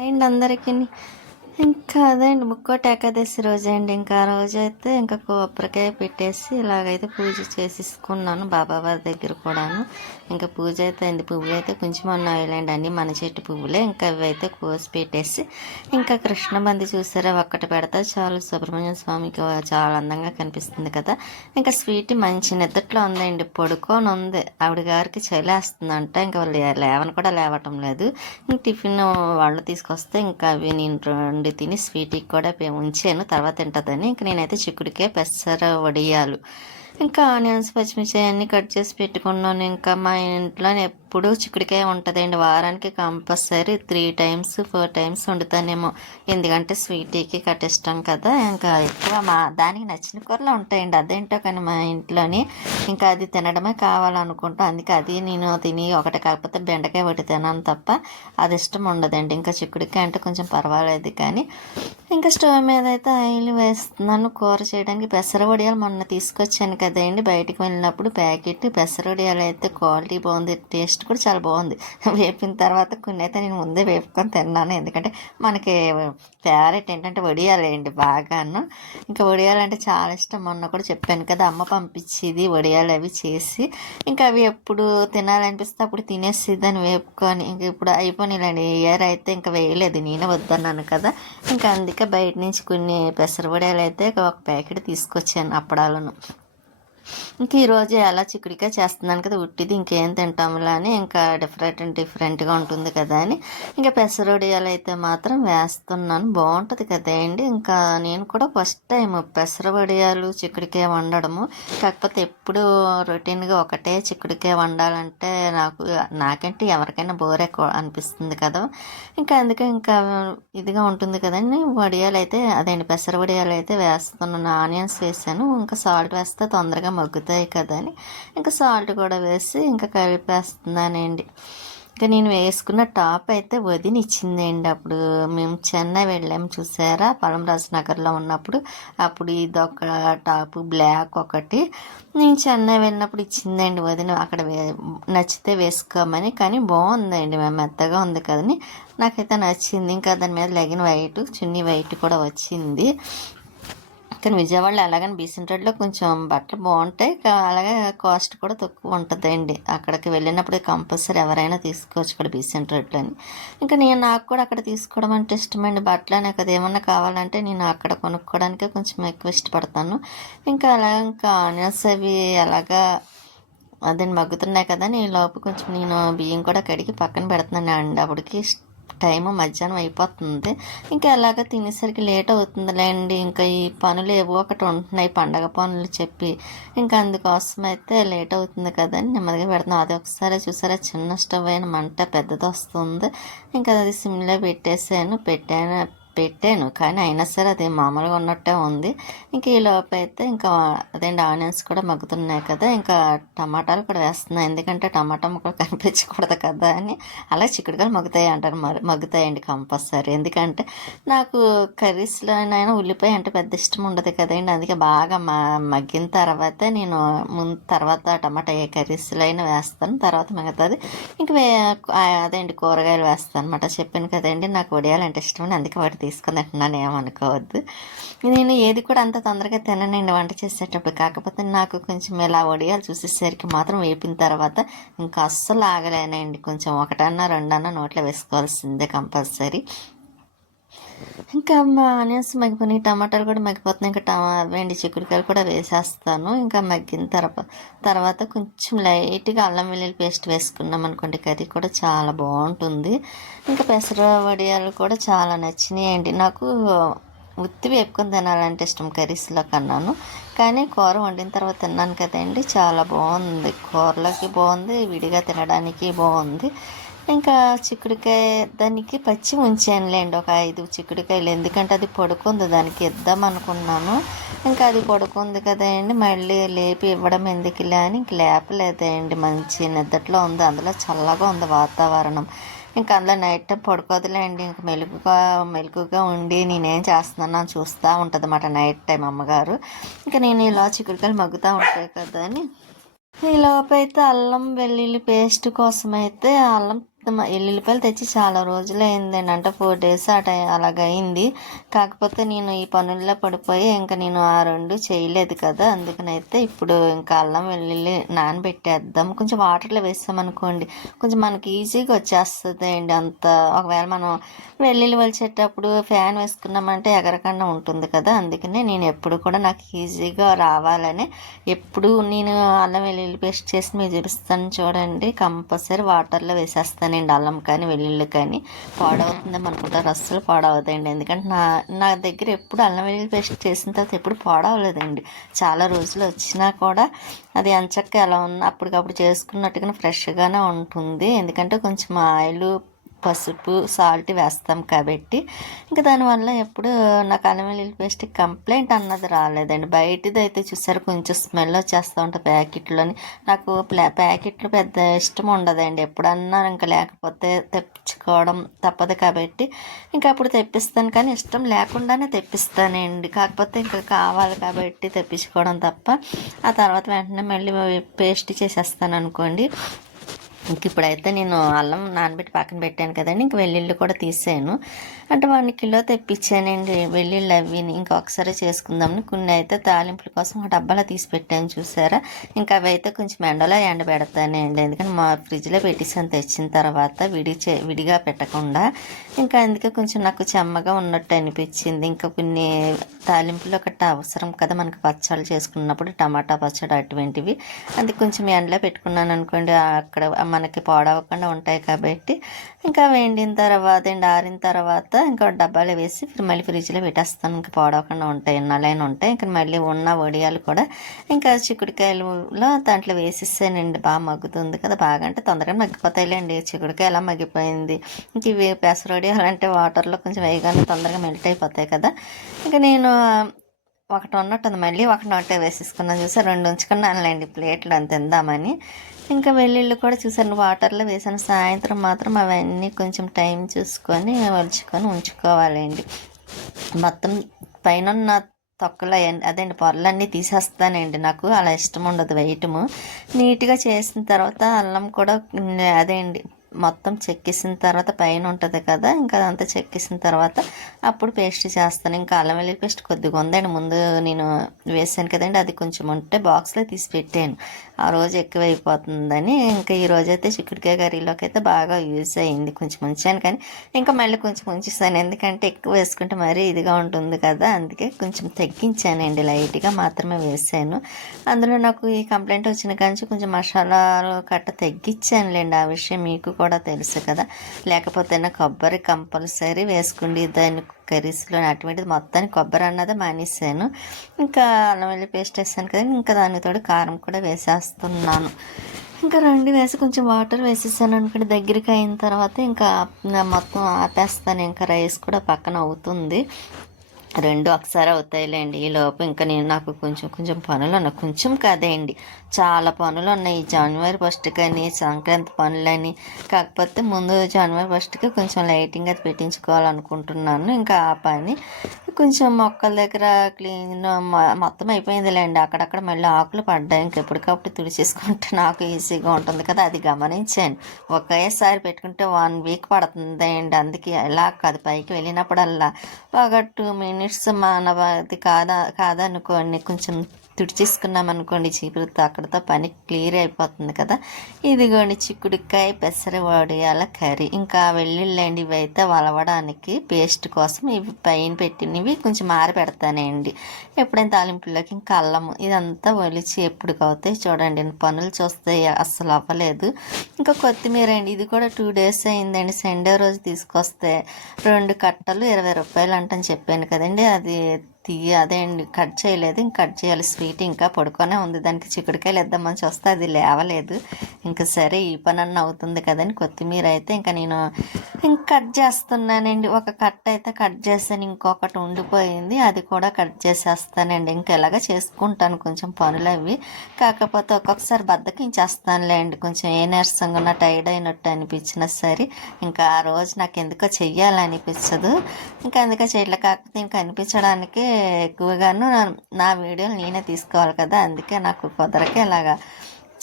And అందరికీ ఇంకా అదండి ముక్కోటి ఏకాదశి రోజండి. ఇంకా ఆ రోజైతే ఇంకా కొబ్బరికాయ పెట్టేసి ఇలాగైతే పూజ చేసేసుకున్నాను బాబావారి దగ్గర కూడాను. ఇంకా పూజ అయితే అయింది. పువ్వులు అయితే కొంచెం ఉన్నాయిలేండి, అన్నీ మన చెట్టు పువ్వులే. ఇంకా అవి అయితే కోసి పెట్టేసి ఇంకా కృష్ణబంది చూసారా ఒక్కటి పెడతా చాలు, సుబ్రహ్మణ్య స్వామికి చాలా అందంగా కనిపిస్తుంది కదా. ఇంకా స్వీట్ మంచి నిద్రలో ఉందండి, పడుకొని ఉంది. ఆవిడ గారికి చలేస్తుందంట, ఇంకా లేవని కూడా లేవటం లేదు. ఇంక టిఫిన్ వాళ్ళు తీసుకొస్తే ఇంకా అవి నేను వండి తిని స్వీట్కి కూడా ఉంచాను, తర్వాత తింటుందని. ఇంక నేనైతే చిక్కుడికే పెసర వడియాలు ఇంకా ఆనియన్స్ పచ్చిమిర్చి అన్నీ కట్ చేసి పెట్టుకున్నాను. ఇంకా మా ఇంట్లో ఎప్పుడూ చిక్కుడికాయ ఉంటుందండి, వారానికి కంపల్సరీ 3 times 4 times వండుతానేమో. ఎందుకంటే స్వీట్కి కట్ ఇష్టం కదా. ఇంకా ఎక్కువ దానికి నచ్చిన కూరలు ఉంటాయండి, అదేంటో కానీ మా ఇంట్లోని ఇంకా అది తినడమే కావాలనుకుంటాం. అందుకే అది నేను తిని ఒకటి కాకపోతే బెండకాయ ఒకటి తినాను తప్ప అది ఇష్టం ఉండదండి. ఇంకా చిక్కుడికాయ అంటే కొంచెం పర్వాలేదు కానీ. ఇంకా స్టవ్ మీద అయితే ఆయిల్ వేస్తున్నాను కూర చేయడానికి. పెసర వడియాలు మొన్న తీసుకొచ్చాను కదండి బయటికి వెళ్ళినప్పుడు, ప్యాకెట్ పెసర వడియాలు అయితే క్వాలిటీ బాగుంది, టేస్ట్ కూడా చాలా బాగుంది. వేపిన తర్వాత కొన్ని అయితే నేను ముందే వేపుకొని తిన్నాను, ఎందుకంటే మనకి ఫేవరెట్ ఏంటంటే వడియాలేండి బాగాను. ఇంకా వడియాలు అంటే చాలా ఇష్టం. మొన్న కూడా చెప్పాను కదా, అమ్మ పంపించేది వడియాలు అవి చేసి. ఇంకా అవి ఎప్పుడు తినాలనిపిస్తే అప్పుడు తినేసి దాన్ని వేపుకొని. ఇంక ఇప్పుడు అయిపోయినాయిలేండి, ఇయర్ అయితే ఇంకా వేయలేదు, నేనే వద్దన్నాను కదా. ఇంకా అందుకే బయట నుంచి కొన్ని పెసర వడియాలు అయితే ఒక ప్యాకెట్ తీసుకొచ్చాను, అప్పడాలను. ఇంక ఈరోజు ఎలా చిక్కుడికాయ చేస్తున్నాను కదా, ఉట్టిది ఇంకేం తింటాములా అని, ఇంకా డిఫరెంట్గా ఉంటుంది కదా అని ఇంకా పెసరొడియాలు అయితే మాత్రం వేస్తున్నాను. బాగుంటుంది కదా అండి. ఇంకా నేను కూడా ఫస్ట్ టైం పెసరవడియాలు చిక్కుడికాయ వండడము. కాకపోతే ఎప్పుడు రొటీన్గా ఒకటే చిక్కుడికాయ వండాలంటే నాకంటే ఎవరికైనా బోరే అనిపిస్తుంది కదా. ఇంకా అందుకే ఇంకా ఇదిగా ఉంటుంది కదండి. వడియాలు అయితే అదేంటి పెసర వడియాలు అయితే వేస్తున్నాను. ఆనియన్స్ వేసాను, ఇంకా సాల్ట్ వేస్తే తొందరగా మగ్గుతాయి కదా అని ఇంకా సాల్ట్ కూడా వేసి ఇంకా కలిపేస్తున్నానండి. ఇంకా నేను వేసుకున్న టాప్ అయితే వదిన ఇచ్చిందండి. అప్పుడు మేము చెన్నై వెళ్ళాము చూసారా, పలంరాజు నగర్లో ఉన్నప్పుడు. అప్పుడు ఇదొక టాపు బ్లాక్ ఒకటి నేను చెన్నై వెళ్ళినప్పుడు ఇచ్చిందండి వదిన. అక్కడ నచ్చితే వేసుకోమని. కానీ బాగుందండి, మేము మెత్తగా ఉంది కదని నాకైతే నచ్చింది. ఇంకా దాని మీద లెగిన్ వైట్ చున్నీ వైట్ కూడా వచ్చింది. కానీ విజయవాడలో అలాగని బీసెంట్ రోడ్లో కొంచెం బట్టలు బాగుంటాయి, అలాగే కాస్ట్ కూడా తక్కువ ఉంటుందండి. అక్కడికి వెళ్ళినప్పుడు కంపల్సరీ ఎవరైనా తీసుకోవచ్చు ఇక్కడ బీసెంట్ రోడ్లోని. ఇంకా నాకు కూడా అక్కడ తీసుకోవడం అంటే ఇష్టమండి. బట్టలు నాకు అది ఏమన్నా కావాలంటే నేను అక్కడ కొనుక్కోవడానికే కొంచెం ఎక్కువ ఇష్టపడతాను. ఇంకా అలా ఇంకా ఆనియన్స్ అవి అలాగా అదని మగ్గుతున్నాయి కదా, ఈ లోపు కొంచెం నేను బియ్యం కూడా కడిగి పక్కన పెడుతున్నాను అండి. అప్పటికి టైము మధ్యాహ్నం అయిపోతుంది. ఇంకా ఎలాగ తినేసరికి లేట్ అవుతుందిలేండి. ఇంకా ఈ పనులు ఏవో ఒకటి ఉంటున్నాయి, పండగ పనులు చెప్పి. ఇంకా అందుకోసం అయితే లేట్ అవుతుంది కదని నెమ్మదిగా పెడుతున్నాం. అది ఒకసారి చూసారా, చిన్న స్టవ్ అయిన మంట పెద్దది వస్తుంది. ఇంకా అది సిమ్లో పెట్టాను కానీ అయినా సరే అది మామూలుగా ఉన్నట్టే ఉంది. ఇంక ఈ లోపు అయితే ఇంకా అదేంటి ఆనియన్స్ కూడా మగ్గుతున్నాయి కదా, ఇంకా టమాటాలు కూడా వేస్తున్నాయి. ఎందుకంటే టమాటా ముక్కలు కనిపించకూడదు కదా అని. అలా చిక్కుడుకాయలు మగ్గుతాయి అంటారు, మగ్గుతాయండి కంపల్సరీ. ఎందుకంటే నాకు కర్రీస్లోనైనా ఉల్లిపాయ అంటే పెద్ద ఇష్టం ఉండదు కదండి. అందుకే బాగా మగ్గిన తర్వాత నేను తర్వాత టమాటా ఏ కర్రీస్లో అయినా వేస్తాను, తర్వాత మిగతాది ఇంక అదేంటి కూరగాయలు వేస్తాను అనమాట. చెప్పాను కదండి నాకు వడియాలంటే ఇష్టం, అందుకే వాటి తీసుకొని తింటున్నాను, ఏమనుకోవద్దు. నేను ఏది కూడా అంత తొందరగా తిననండి వంట చేసేటప్పుడు. కాకపోతే నాకు కొంచెం ఇలా వడియాలు చూసేసరికి మాత్రం వేపిన తర్వాత ఇంకా అస్సలు ఆగలేనండి. కొంచెం ఒకటన్నా రెండన్నా నోట్లో వేసుకోవాల్సిందే కంపల్సరీ. ఇంకా ఆనియన్స్ మగ్గిపోయినాయి, టమాటాలు కూడా మగ్గిపోతున్నాయి. ఇంకా వెండి చిక్కుడుకాయలు కూడా వేసేస్తాను. ఇంకా మగ్గిన తర్వాత కొంచెం లైట్గా అల్లం వెల్లుల్లి పేస్ట్ వేసుకున్నాం అనుకోండి, కర్రీ కూడా చాలా బాగుంటుంది. ఇంకా పెసర వడియాలు కూడా చాలా నచ్చినాయండి నాకు. ఉత్తి వేపుకొని తినాలంటే ఇష్టం కర్రీస్లో కన్నాను, కానీ కూర వండిన తర్వాత తిన్నాను కదండి, చాలా బాగుంది. కూరలోకి బాగుంది, విడిగా తినడానికి బాగుంది. ఇంకా చిక్కుడుకాయ దానికి పచ్చి ఉంచానులేండి ఒక 5 చిక్కుడుకాయలు, ఎందుకంటే అది పడుకుంది, దానికి ఇద్దాం అనుకున్నాను. ఇంకా అది పడుకుంది కదండి, మళ్ళీ లేపి ఇవ్వడం ఎందుకులే అని ఇంక లేపలేదండి. మంచి నిద్దట్లో ఉంది, అందులో చల్లగా ఉంది వాతావరణం. ఇంకా అందులో నైట్ టైం పడుకోదులేండి, ఇంక మెలుగుగా ఉండి నేనేం చేస్తున్నాను అని చూస్తూ ఉంటుంది అన్నమాట నైట్ టైం అమ్మగారు. ఇంకా నేను ఇలా చిక్కుడుకాయలు మగ్గుతూ ఉంటాయి కదా అని ఈ లోపైతే అల్లం వెల్లుల్లి పేస్ట్ కోసం అయితే అల్లం ఎల్లుల్లిపాయలు తెచ్చి చాలా రోజులు అయిందండి, అంటే 4 days ఆ టైం అలాగయింది. కాకపోతే నేను ఈ పనుల్లో పడిపోయి ఇంకా నేను ఆ 2 చేయలేదు కదా, అందుకనైతే ఇప్పుడు ఇంకా అల్లం వెల్లుల్లి నానబెట్టేద్దాం. కొంచెం వాటర్లో వేసామనుకోండి కొంచెం మనకి ఈజీగా వచ్చేస్తుంది అండి. అంత ఒకవేళ మనం వెల్లుల్లి వలిచేటప్పుడు ఫ్యాన్ వేసుకున్నామంటే ఎగరకుండా ఉంటుంది కదా, అందుకనే నేను ఎప్పుడు కూడా నాకు ఈజీగా రావాలని ఎప్పుడు నేను అల్లం వెల్లుల్లి పేస్ట్ చేసి మీకు చూపిస్తాను చూడండి. కంపల్సరీ వాటర్లో వేసేస్తానండి అల్లం కానీ వెల్లుల్లి కానీ. పాడవుతుందేమో అనుకుంటారు, అస్సలు పాడవదండి. ఎందుకంటే నా దగ్గర ఎప్పుడు అల్లం వెల్లుల్లి పేస్ట్ చేసిన తర్వాత ఎప్పుడు పాడవలేదండి. చాలా రోజులు వచ్చినా కూడా అది ఎంచక్క ఎలా ఉన్నా అప్పటికప్పుడు చేసుకున్నట్టుగా ఫ్రెష్గానే ఉంటుంది. ఎందుకంటే కొంచెం ఆయిల్, పసుపు, సాల్ట్ వేస్తాం కాబట్టి ఇంకా దానివల్ల ఎప్పుడు నాకు అల్లం వెల్లుల్లి పేస్ట్ కంప్లైంట్ అన్నది రాలేదండి. బయటది అయితే చూసారు కొంచెం స్మెల్ వచ్చేస్తూ ఉంటుంది ప్యాకెట్లోని. నాకు ప్యాకెట్లు పెద్ద ఇష్టం ఉండదండి. ఎప్పుడన్నా ఇంకా లేకపోతే తెప్పించుకోవడం తప్పదు కాబట్టి ఇంకా అప్పుడు తెప్పిస్తాను, కానీ ఇష్టం లేకుండానే తెప్పిస్తానండి. కాకపోతే ఇంకా కావాలి కాబట్టి తెప్పించుకోవడం తప్ప ఆ తర్వాత వెంటనే మళ్ళీ పేస్ట్ చేసేస్తాను అనుకోండి. ఇంక ఇప్పుడైతే నేను అల్లం నానబెట్టి పక్కన పెట్టాను కదండి, ఇంక వెల్లుల్లి కూడా తీసాను. అంటే 1 కిలో తెప్పించానండి వెల్లుల్లి. అవి ఇంకొకసారి చేసుకుందామని కొన్ని అయితే తాలింపుల కోసం ఒక డబ్బాలో తీసి పెట్టాను చూసారా. ఇంకా అవి అయితే కొంచెం ఎండలో ఎండబెడతానండి, ఎందుకంటే మా ఫ్రిడ్జ్లో పెట్టేసాను తెచ్చిన తర్వాత విడిగా పెట్టకుండా. ఇంకా అందుకే కొంచెం నాకు చెమ్మగా ఉన్నట్టు అనిపించింది. ఇంకా కొన్ని తాలింపులు ఒకటి అవసరం కదా మనకి పచ్చళ్ళు చేసుకున్నప్పుడు, టమాటా పచ్చడి అటువంటివి. అందుకే కొంచెం ఎండలో పెట్టుకున్నాను అనుకోండి, అక్కడ మనకి పాడవకుండా ఉంటాయి కాబట్టి. ఇంకా వేడిన తర్వాత ఆరిన తర్వాత ఇంకా డబ్బాలో వేసి మళ్ళీ ఫ్రిడ్జ్లో పెట్టేస్తాను. ఇంకా పాడవకుండా ఉంటాయి, ఎన్నాళ్ళైనా ఉంటాయి. ఇంకా మళ్ళీ ఉన్న వడియాలు కూడా ఇంకా చిక్కుడుకాయలలో దాంట్లో వేసేసానండి. బాగా మగ్గుతుంది కదా, బాగా అంటే తొందరగా మగ్గిపోతాయిలేండి. చిక్కుడుకాయ ఎలా మగ్గిపోయింది. ఇంక ఇవి పెసర వడియాలు అంటే వాటర్లో కొంచెం వేయగానే తొందరగా మెల్ట్ అయిపోతాయి కదా. ఇంకా నేను ఒకటి ఉన్నట్టుంది, మళ్ళీ ఒకటి నోటే వేసేసుకున్నాను చూసాను. 2 ఉంచుకున్నానులేండి ప్లేట్లు అని తిందామని. ఇంకా వెల్లుల్లి కూడా చూసాను వాటర్లో వేసాను. సాయంత్రం మాత్రం అవన్నీ కొంచెం టైం చూసుకొని వలుచుకొని ఉంచుకోవాలండి. మొత్తం పైన తొక్కలు అదేంటి పొరలన్నీ తీసేస్తానండి. నాకు అలా ఇష్టం ఉండదు వేయటము. నీట్గా చేసిన తర్వాత అల్లం కూడా అదేంటి మొత్తం చెక్కేసిన తర్వాత పైన ఉంటుంది కదా, ఇంకా అదంతా చెక్కేసిన తర్వాత అప్పుడు పేస్ట్ చేస్తాను. ఇంకా అల్లం వెల్లుల్లి పేస్ట్ కొద్దిగా ఉందండి, ముందు నేను వేసాను కదండి, అది కొంచెం ఉంటే బాక్స్లో తీసి పెట్టాను. ఆ రోజు ఎక్కువైపోతుందని ఇంకా ఈ రోజైతే చిక్కుడుకాయ కర్రీలోకి అయితే బాగా యూజ్ అయింది. కొంచెం ఉంచాను కానీ ఇంకా మళ్ళీ కొంచెం ఉంచేస్తాను, ఎందుకంటే ఎక్కువ వేసుకుంటే మరీ ఇదిగా ఉంటుంది కదా, అందుకే కొంచెం తగ్గించానండి, లైట్గా మాత్రమే వేసాను. అందులో నాకు ఈ కంప్లైంట్ వచ్చిన కానీ కొంచెం మసాలాలు కట్ట తగ్గించానులేండి. ఆ విషయం మీకు కూడా తెలుసు కదా. లేకపోతే కొబ్బరి కంపల్సరీ వేసుకోండి దాన్ని కర్రీస్లో, అటువంటిది మొత్తానికి కొబ్బరి అన్నది మానేసాను. ఇంకా అల్లం వెల్లుల్లి పేస్ట్ వేసాను కదా, ఇంకా దానితో కారం కూడా వేసేస్తున్నాను. ఇంకా 2 వేసి కొంచెం వాటర్ వేసేసాను అనుకోండి, దగ్గరికి అయిన తర్వాత ఇంకా మొత్తం ఆపేస్తాను. ఇంకా రైస్ కూడా పక్కన అవుతుంది. 2 ఒకసారి అవుతాయిలేండి. ఈలోపు ఇంకా నాకు కొంచెం పనులు ఉన్నాయి. కొంచెం కదేండి, చాలా పనులు ఉన్నాయి. జనవరి 1 కానీ సంక్రాంతి పనులని. కాకపోతే ముందు జనవరి 1కి కొంచెం లైటింగ్ అది పెట్టించుకోవాలనుకుంటున్నాను. ఇంకా ఆ పని కొంచెం మొక్కల దగ్గర క్లీన్ మొత్తం అయిపోయిందిలేండి. అక్కడక్కడ మళ్ళీ ఆకులు పడ్డాయి. ఇంకెప్పటికప్పుడు తుడిచేసుకుంటే నాకు ఈజీగా ఉంటుంది కదా, అది గమనించాను. ఒకేసారి పెట్టుకుంటే 1 వీక్ పడుతుందండి. అందుకే ఎలా కాదు, పైకి వెళ్ళినప్పుడల్లా ఒక 2 minutes మానవది కాదనుకోండి, కొంచెం తుడిచేసుకున్నాం అనుకోండి చీపురుతో, అక్కడితో పని క్లియర్ అయిపోతుంది కదా. ఇదిగోండి చిక్కుడుకాయ పెసర వడియాల కర్రీ. ఇంకా వెల్లుల్లండి, ఇవి అయితే వలవడానికి పేస్ట్ కోసం ఇవి పైన పెట్టినవి కొంచెం పెడతానండి ఎప్పుడైనా తాలింపుల్లోకి. ఇంకా అల్లము ఇదంతా ఒలిచి ఎప్పటికవుతాయి చూడండి. పనులు చూస్తే అస్సలు అవ్వలేదు. ఇంకా కొత్తిమీర అండి, ఇది కూడా 2 days అయిందండి. సండే రోజు తీసుకొస్తే 2 కట్టలు 20 రూపాయలు అంటని చెప్పాను కదండి, అది అదే అండి కట్ చేయలేదు. ఇంక కట్ చేయాలి. స్వీట్ ఇంకా పడుకొనే ఉంది, దానికి చిక్కుడుకాయలు వేద్దామని చూస్తే అది లేవలేదు. ఇంకా సరే ఈ పని అన్న అవుతుంది కదండి. కొత్తిమీర అయితే ఇంకా నేను కట్ చేస్తున్నానండి. ఒక కట్ట అయితే కట్ చేశాను, ఇంకొకటి ఉండిపోయింది, అది కూడా కట్ చేసేస్తానండి. ఇంకెలాగా చేసుకుంటాను కొంచెం పనులు అవి. కాకపోతే ఒక్కొక్కసారి బద్దకించేస్తానులేండి, కొంచెం ఏ నీరసంగా ఉన్న టైర్డ్ అయినట్టు అనిపించినా సరే ఇంకా ఆ రోజు నాకు ఎందుకో చెయ్యాలనిపించదు. ఇంకా అందుకే చేయట్లే. కాకపోతే ఇంకా అనిపించడానికి ఎక్కువగాను నా వీడియోలు నేనే తీసుకోవాలి కదా, అందుకే నాకు కుదరకే అలాగా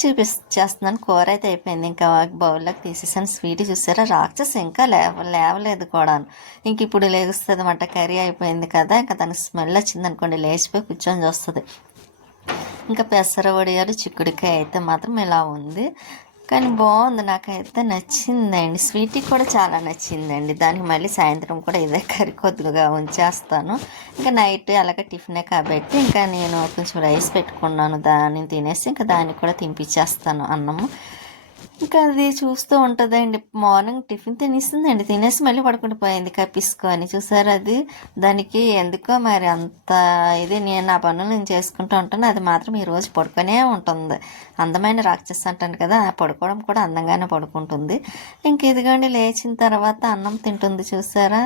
చూపించేస్తున్నాను. కూర అయితే అయిపోయింది, ఇంకా బౌల్లోకి తీసేసాను. స్వీట్ చూసారా, రాక్షస్ ఇంకా లేవలేదు కూడా. ఇంక ఇప్పుడు లేగుస్తుంది అన్నమాట. కర్రీ అయిపోయింది కదా, ఇంకా దానికి స్మెల్ వచ్చింది అనుకోండి, లేచిపోయి కూర్చొని చూస్తుంది. ఇంకా పెసర వడియాలు చిక్కుడుకాయ అయితే మాత్రం ఇలా ఉంది, కానీ బాగుంది, నాకైతే నచ్చిందండి. స్వీట్కి కూడా చాలా నచ్చిందండి. దానికి మళ్ళీ సాయంత్రం కూడా ఇదే కర్రీ కొద్దిగా ఉంచేస్తాను. ఇంకా నైట్ అలాగే టిఫినే కాబట్టి ఇంకా నేను కొంచెం రైస్ పెట్టుకున్నాను, దాన్ని తినేసి ఇంకా దానికి కూడా తినిపించేస్తాను అన్నము. ఇంకా అది చూస్తూ ఉంటుందండి. మార్నింగ్ టిఫిన్ తినేసిందండి, తినేసి మళ్ళీ పడుకుంటూ పోయింది కప్పించుకొని. చూసారు, అది దానికి ఎందుకో మరి అంత ఇది. నేను నా పనులు నేను చేసుకుంటూ ఉంటాను, అది మాత్రం ఈరోజు పడుకొనే ఉంటుంది. అందమైన రాక్షసి అంటాను కదా, పడుకోవడం కూడా అందంగానే పడుకుంటుంది. ఇంక ఇదిగోండి లేచిన తర్వాత అన్నం తింటుంది. చూసారా,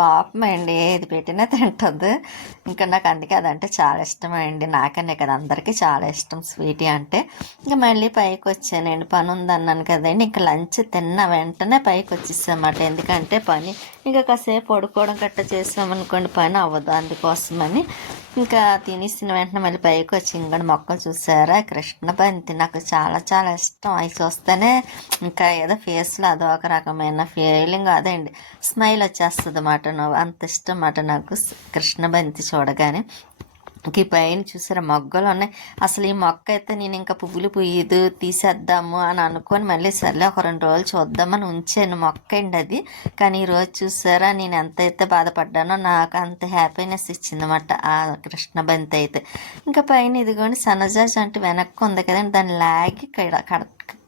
పాపం అండి, ఏది పెట్టినా తింటుంది. ఇంకా నాకు అందుకే అదంటే చాలా ఇష్టమండి. నాకనే కదా, అందరికీ చాలా ఇష్టం స్వీటీ అంటే. ఇంకా మళ్ళీ పైకి వచ్చానండి, పని ఉందన్నాను కదండి. ఇంకా లంచ్ తిన్న వెంటనే పైకి వచ్చేసామాట. ఎందుకంటే పని ఇంకా కాసేపు పడుకోవడం గట్ట చేసామనుకోండి, పని అవ్వదు, అందుకోసమని. ఇంకా తినేసిన వెంటనే మళ్ళీ పైకి వచ్చి ఇంకా మొక్కలు చూసారా, కృష్ణ బంతి నాకు చాలా చాలా ఇష్టం. అవి చూస్తేనే ఇంకా ఏదో ఫేస్లో అదొక రకమైన ఫీలింగ్, అదే అండి, స్మైల్ వచ్చేస్తుంది అన్నమాట. అంత ఇష్టం అన్నమాట నాకు కృష్ణ బంతి చూడగానే. ఈ పైన చూసారా మొగ్గలు ఉన్నాయి. అసలు ఈ మొక్క అయితే నేను ఇంకా పువ్వులు పూయదు, తీసేద్దాము అని అనుకొని మళ్ళీ సర్లే ఒక 2 రోజులు చూద్దామని ఉంచాను మొక్క అండి అది. కానీ ఈరోజు చూసారా, నేను ఎంతైతే బాధపడ్డానో నాకు అంత హ్యాపీనెస్ ఇచ్చిందన్నమాట ఆ కృష్ణ బంతి అయితే. ఇంకా పైన ఇదిగోండి సన్నజాజి అంటే వెనక్కి ఉంది కదండి, దాన్ని లాగి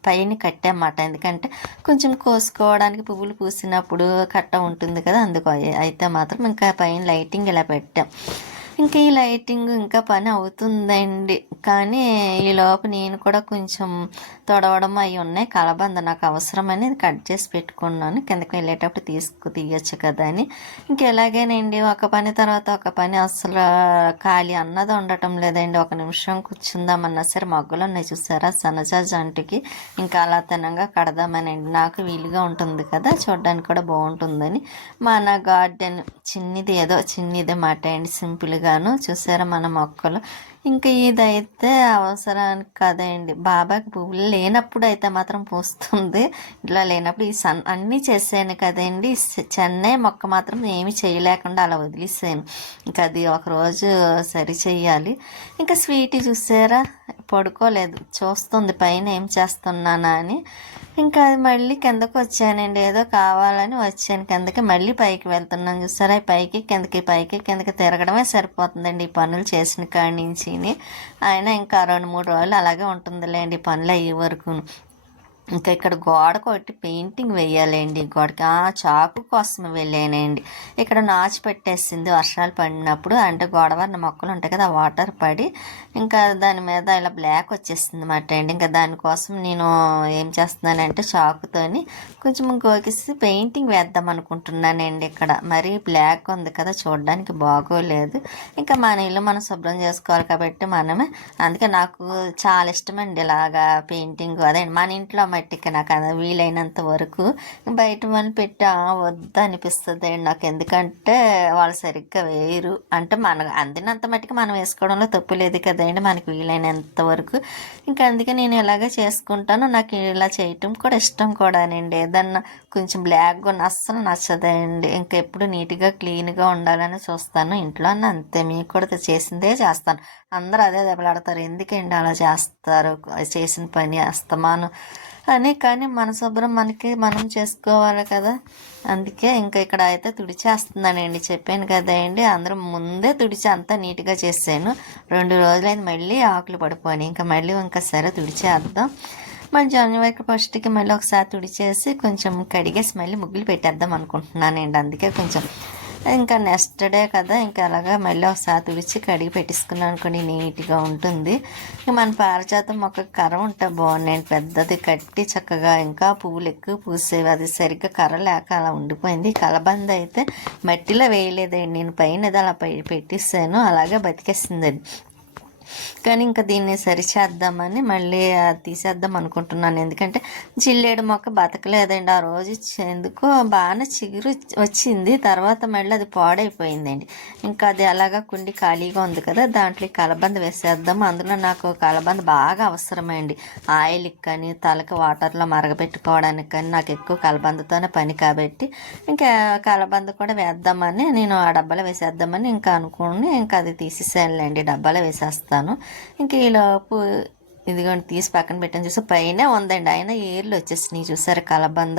పైన కట్టామాట. ఎందుకంటే కొంచెం కోసుకోవడానికి పువ్వులు పూసినప్పుడు కట్ట ఉంటుంది కదా, అందుకు అయితే మాత్రం ఇంకా పైన లైటింగ్ ఇలా పెట్టాం. ఇంకా ఈ లైటింగ్ ఇంకా పని అవుతుందండి, కానీ ఈలోపు నేను కూడా కొంచెం తొడవడం అవి ఉన్నాయి. కలబంద నాకు అవసరమని కట్ చేసి పెట్టుకున్నాను, కిందకి వెళ్ళేటప్పుడు తీయచ్చు కదా అని. ఇంకెలాగేనండి, ఒక పని తర్వాత ఒక పని, అసలు ఖాళీ అన్నది ఉండటం లేదండి. ఒక నిమిషం కూర్చుందామన్నా సరే మొగ్గలు ఉన్నాయి చూసారా సన్నజాజి అంటుకి, ఇంకా అలా తినంగా కడదామనండి. నాకు వీలుగా ఉంటుంది కదా, చూడడానికి కూడా బాగుంటుందని. మన గార్డెన్ చిన్నదే మాట అండి, సింపుల్గాను. చూసారా మన మొక్కలు. ఇంకా ఇదైతే అవసరానికి కదండి, బాబాకి పువ్వులు లేనప్పుడు అయితే మాత్రం పూస్తుంది. ఇట్లా లేనప్పుడు అన్నీ చేసాను కదండి. చెన్నై మొక్క మాత్రం ఏమి చేయలేకుండా అలా వదిలేసాను. ఇంకా అది ఒకరోజు సరి చెయ్యాలి. ఇంకా స్వీటీ చూసారా, పడుకోలేదు, చూస్తుంది పైన ఏం చేస్తున్నానా అని. ఇంకా అది మళ్ళీ కిందకు వచ్చానండి, ఏదో కావాలని వచ్చాను కిందకి. మళ్ళీ పైకి వెళ్తున్నాను చూసారా, పైకి కిందకి తిరగడమే సరిపోతుందండి ఈ పనులు చేసిన కాడి నుంచి. అయినా ఇంకా 2-3 రోజులు అలాగే ఉంటుందిలేండి పనులు అయ్యే వరకు. ఇంకా ఇక్కడ గోడ కొట్టి పెయింటింగ్ వేయాలండి, గోడకి చాకు కోసం వెళ్ళానండి. ఇక్కడ నాచు పెట్టేసింది వర్షాలు పడినప్పుడు, అంటే గోడవర్ణ మొక్కలు ఉంటాయి కదా, వాటర్ పడి ఇంకా దాని మీద ఇలా బ్లాక్ వచ్చేసింది అన్నమాట అండి. ఇంకా దానికోసం నేను ఏం చేస్తున్నానంటే చాకుతోని కొంచెం గోకిసి పెయింటింగ్ వేద్దాం అనుకుంటున్నానండి. ఇక్కడ మరీ బ్లాక్ ఉంది కదా, చూడడానికి బాగోలేదు. ఇంకా మన ఇల్లు మనం శుభ్రం చేసుకోవాలి కాబట్టి మనమే, అందుకే నాకు చాలా ఇష్టమండి ఇలాగా పెయింటింగ్. అదే మన ఇంట్లో మట్టికి నాకు అది వీలైనంత వరకు, బయట వాళ్ళు పెట్టి వద్దు అనిపిస్తుంది అండి నాకు. ఎందుకంటే వాళ్ళు సరిగ్గా వేయరు, అంటే మనకు అందినంత మట్టికి మనం వేసుకోవడంలో తప్పు లేదు కదండి, మనకి వీలైనంత వరకు. ఇంకా అందుకే నేను ఇలాగే చేసుకుంటాను. నాకు ఇలా చేయటం కూడా ఇష్టం కూడానండి. ఏదన్నా కొంచెం బ్లాక్గా ఉన్న అస్సలు నచ్చదండి. ఇంకా ఎప్పుడు నీట్గా క్లీన్గా ఉండాలని చూస్తాను ఇంట్లో అన్న, అంతే. మీకు కూడా చేసిందే చేస్తాను. అందరూ అదే దెబ్బలాడతారు, ఎందుకండి అలా చేస్తారు చేసిన పని అస్తమానం అని. కానీ మన శుభ్రం మనం చేసుకోవాలి కదా. అందుకే ఇంకా ఇక్కడ అయితే తుడిచేస్తున్నానండి, చెప్పాను కదండి. అందరూ ముందే తుడిచి అంతా నీట్గా చేసాను. 2 రోజులైంది మళ్ళీ ఆకులు పడిపోయి, ఇంకా మళ్ళీ ఇంకా సరే తుడిచేద్దాం. మళ్ళీ జనవరి 1కి మళ్ళీ ఒకసారి తుడిచేసి కొంచెం కడిగేసి మళ్ళీ ముగ్గులు పెట్టేద్దాం అనుకుంటున్నానండి. అందుకే కొంచెం ఇంకా నెక్స్ట్ డే కదా, ఇంకా అలాగా మళ్ళీ ఒకసారి తుడిచి కడిగి పెట్టేసుకున్నాను అనుకోండి, నీట్గా ఉంటుంది. మన పారిజాతం మొక్క కర్ర ఉంటే బాగున్నాయండి, పెద్దది కట్టి చక్కగా, ఇంకా పువ్వులు ఎక్కువ పూసేవి. అది సరిగ్గా కర్ర లేక అలా ఉండిపోయింది. కలబంద అయితే మట్టిలో వేయలేదండి నేను, పైన అలా పెట్టేసాను, అలాగే బతికేసింది అది. కానీ ఇంకా దీన్ని సరిచేద్దామని మళ్ళీ తీసేద్దాం అనుకుంటున్నాను. ఎందుకంటే జిల్లేడు మొక్క బతకలేదండి. ఆ రోజు ఎందుకో బాగానే చిగురు వచ్చింది, తర్వాత మళ్ళీ అది పాడైపోయిందండి. ఇంకా అది అలాగా కుండి ఖాళీగా ఉంది కదా, దాంట్లో కలబంద వేసేద్దాము. అందులో నాకు కలబంద బాగా అవసరమండి. ఆయిల్కి కానీ తలకి వాటర్లో మరగబెట్టుకోవడానికి కానీ నాకు ఎక్కువ కలబందతోనే పని కాబట్టి ఇంకా కలబంద కూడా వేద్దామని నేను ఆ డబ్బాలో వేసేద్దామని ఇంకా అనుకుని ఇంకా అది తీసేసానులేండి, డబ్బాలో వేసేస్తాను. ఇంక ఈలోపు ఇదిగోండి తీసి పక్కన పెట్టాను. చూసి పైన ఉందండి, అయినా ఏర్లు వచ్చేసినాయి చూసారు కలబంద.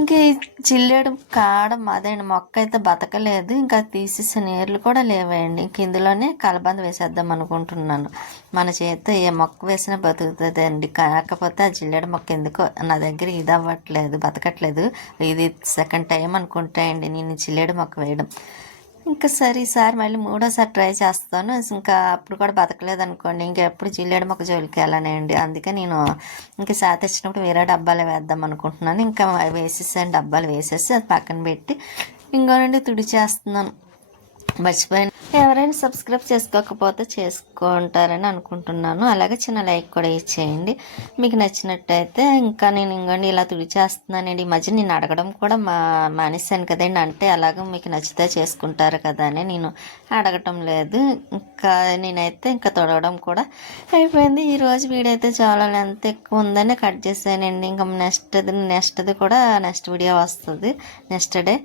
ఇంక ఈ జిల్లేడు కాడ అదేండి మొక్క అయితే బతకలేదు, ఇంకా తీసేసిన ఏర్లు కూడా లేవండి. ఇంక ఇందులోనే కలబంద వేసేద్దాం అనుకుంటున్నాను. మన చేతితో ఏ మొక్క వేసినా బతుకుతుంది అండి, కాకపోతే ఆ జిల్లేడు మొక్క ఎందుకో నా దగ్గర ఇది అవ్వట్లేదు, బతకట్లేదు. ఇది సెకండ్ టైం అనుకుంటా అండి నేను జిల్లేడు మొక్క వేయడం. ఇంకా సరే ఈసారి మళ్ళీ మూడోసారి ట్రై చేస్తాను. ఇంకా అప్పుడు కూడా బతకలేదు అనుకోండి, ఇంకెప్పుడు జిల్లేడు మొక్క జోలికి వెళ్ళనండి. అందుకే నేను ఇంకా సాత ఇచ్చినప్పుడు వేరే డబ్బాలు వేద్దాం అనుకుంటున్నాను. ఇంకా వేసేసాను, డబ్బాలు వేసేసి అది పక్కన పెట్టి ఇంకోనండి తుడిచేస్తున్నాను. మర్చిపోయాను. ఎవరైనా సబ్స్క్రైబ్ చేసుకోకపోతే చేసుకుంటారని అనుకుంటున్నాను. అలాగే చిన్న లైక్ కూడా ఇచ్చేయండి మీకు నచ్చినట్టయితే. ఇంకా నేను ఇంకోండి ఇలా తుడిచేస్తున్నానండి. ఈ మధ్య నేను అడగడం కూడా మానేశాను కదండి, అంటే అలాగే మీకు నచ్చితే చేసుకుంటారు కదా అని నేను అడగటం లేదు. ఇంకా నేనైతే ఇంకా తొడవడం కూడా అయిపోయింది. ఈరోజు వీడియో అయితే చాలా లెంత్ ఎక్కువ ఉందని కట్ చేశానండి. ఇంకా నెక్స్ట్ది కూడా నెక్స్ట్ వీడియో వస్తుంది నెక్స్ట్ డే.